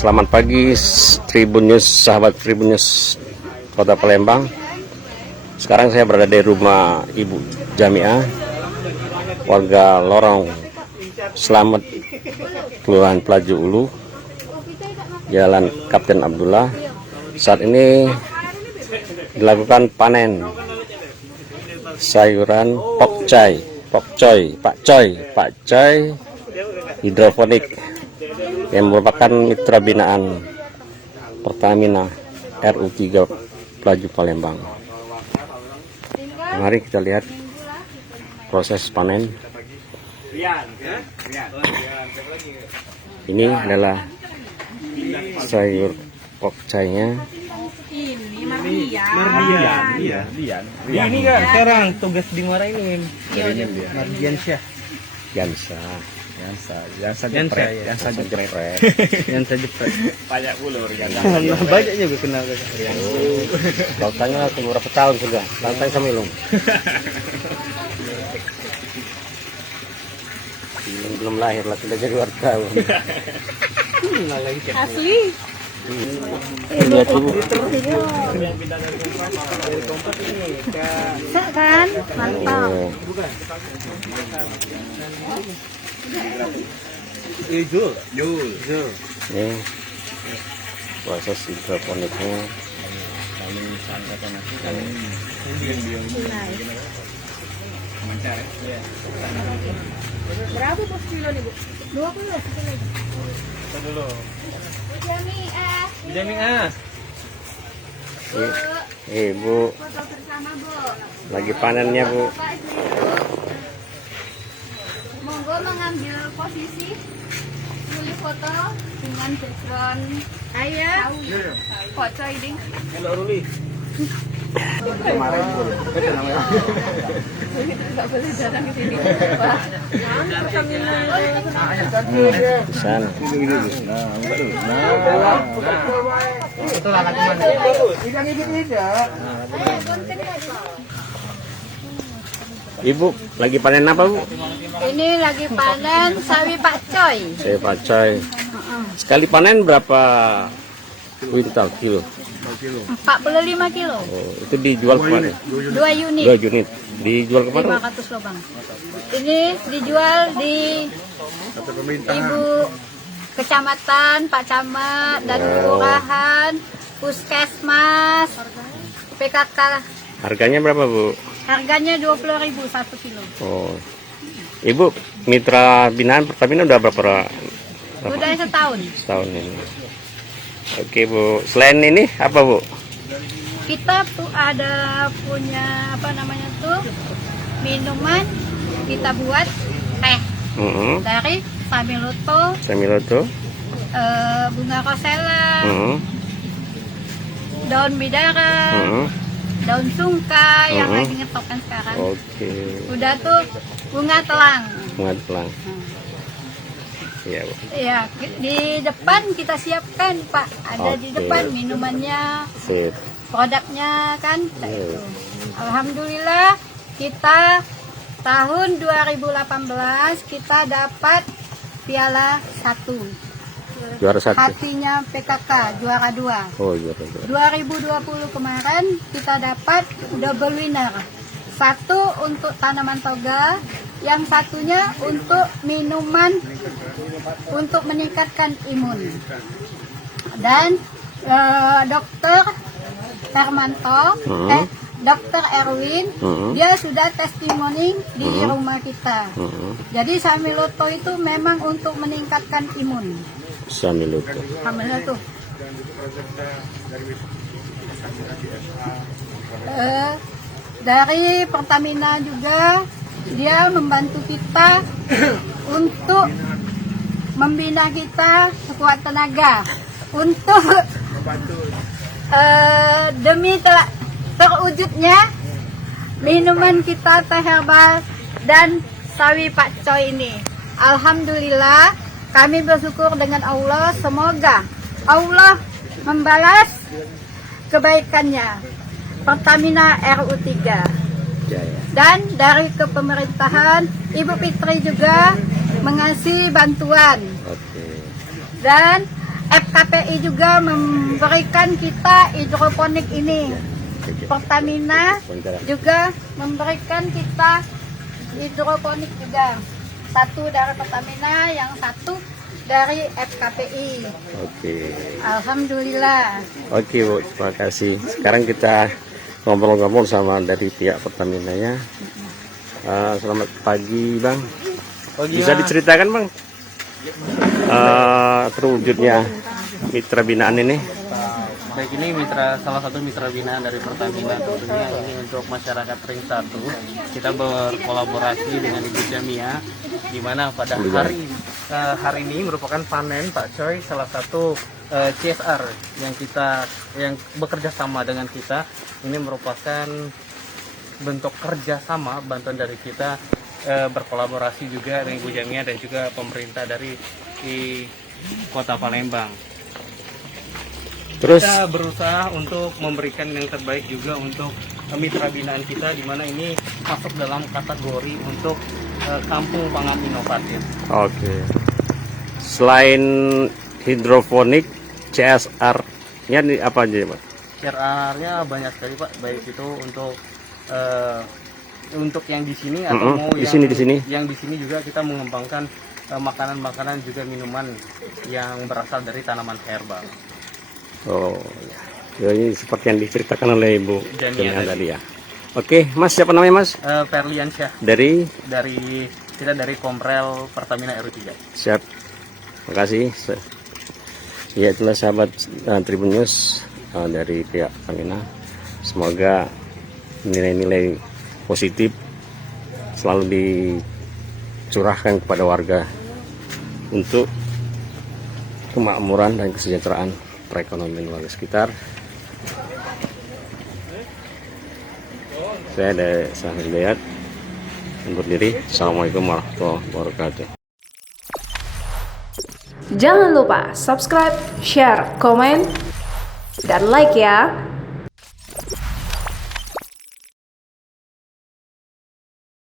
Selamat pagi Tribun News, sahabat Tribun News Kota Palembang. Sekarang saya berada di rumah Ibu Jamiah, warga Lorong Selamat, Kelurahan Pelaju Ulu, Jalan Kapten Abdullah. Saat ini dilakukan panen sayuran pakcoy hidroponik yang merupakan mitra binaan Pertamina RU3 Pelaju Palembang. Mari kita lihat proses panen. Ini adalah sayur pokcainya. Ini kan sekarang tugas di Marainin. Mardiansyah. Jansa jepret. Banyak bulur. Banyak juga kenal. Lautannya berapa tahun sudah? Lantai samilung. Belum lahir lah sudah jadi wartawan. Asli. Lihat dulu. Kan mantap. Jul. Ini proses hidroponiknya. Berapa bos kilo nih, Bu? 20 sekilo. Dulu. Jamiah. Ibu Foto bersama, Bu. lagi panennya, Bu. Monggo mengambil posisi, pilih foto dengan background. Ayo. Foto ini. Halo Ruli. Kemarin Nggak boleh jarang di sini. Wah. pesan. Ibu lagi panen apa, Bu? Ini lagi panen sawi pakcoy. Saya pacai. Sekali panen berapa kuintal kilo? 45 kilo. Oh, itu dijual kemana? 2 unit. 2 unit. Dijual kemana? 500 lubang. Ini dijual di Ibu Kecamatan, Pak Camat, dan Kelurahan, Puskesmas, PKK. Harganya berapa, Bu? Harganya 20.000 1 kilo. Oh. Ibu mitra binaan Pertamina udah berapa? Udah setahun. Setahun ini. Oke, Bu. Selain ini apa, Bu? Kita tuh ada punya apa namanya tuh minuman, kita buat teh dari Samiloto, bunga rosella, daun bidara, daun sungkai yang lagi ngetopkan sekarang. Oke. Udah tuh bunga telang. Bunga telang. Iya, Bu. Ya, di depan kita siapkan, Pak. Ada di Oke. depan minumannya, Sip. produknya kan. Itu. Alhamdulillah kita tahun 2018 kita dapat piala 1. Juara 1. Hatinya PKK juara 2. Oh, juara 2. 2020 kemarin kita dapat double winner. 1 untuk tanaman toga, yang satunya untuk minuman untuk meningkatkan imun. Dan Dokter Hermanto, Dokter Erwin, dia sudah testimoni di rumah kita. Jadi Samiloto itu memang untuk meningkatkan imun. Samiloto. Samiloto. Dari Pertamina juga dia membantu kita untuk membina kita sekuat tenaga untuk demi terwujudnya minuman kita teh herbal dan sawi pakcoy ini. Alhamdulillah kami bersyukur dengan Allah, semoga Allah membalas kebaikannya Pertamina RU3. Dan dari kepemerintahan Ibu Fitri juga mengasih bantuan. Dan FKPI juga memberikan kita hidroponik ini. Pertamina juga memberikan kita hidroponik juga. Satu dari Pertamina, yang satu dari FKPI. Oke. Alhamdulillah. Oke Bu, terima kasih. Sekarang kita ngobrol-ngobrol sama dari pihak Pertamina-nya. Selamat pagi Bang. Bisa diceritakan Bang terwujudnya mitra binaan ini? Baik, ini salah satu mitra binaan dari Pertamina. Tentunya ini untuk masyarakat ring 1. Kita berkolaborasi dengan Ibu Jamia, di mana pada hari ini merupakan panen Pak Choi, salah satu CSR yang bekerja sama dengan kita. Ini merupakan bentuk kerjasama bantuan dari kita, berkolaborasi juga dengan Ibu Jamia dan juga pemerintah dari Kota Palembang. Terus Kita berusaha untuk memberikan yang terbaik juga untuk mitra binaan kita, di mana ini masuk dalam kategori untuk kampung pangan inovatif. oke. Selain hidroponik, CSR-nya apa aja Pak? CSR-nya banyak sekali Pak, baik itu untuk yang di sini atau mau di sini. yang di sini juga kita mengembangkan makanan-makanan juga minuman yang berasal dari tanaman herbal. Oh, ya. Ini seperti yang diceritakan oleh Ibu Jamia Jamia tadi ya. Oke, Mas, siapa namanya Mas? Perliansyah Dari kita dari Komprel Pertamina RU3. Siap. Terima kasih. Ya, itulah sahabat Tribun News dari pihak Pertamina. Semoga nilai-nilai positif selalu dicurahkan kepada warga untuk kemakmuran dan kesejahteraan perekonomian warga sekitar. Saya dari Sahir Hidayat undur diri. Assalamualaikum warahmatullahi wabarakatuh. Jangan lupa subscribe, share, komen, dan like ya.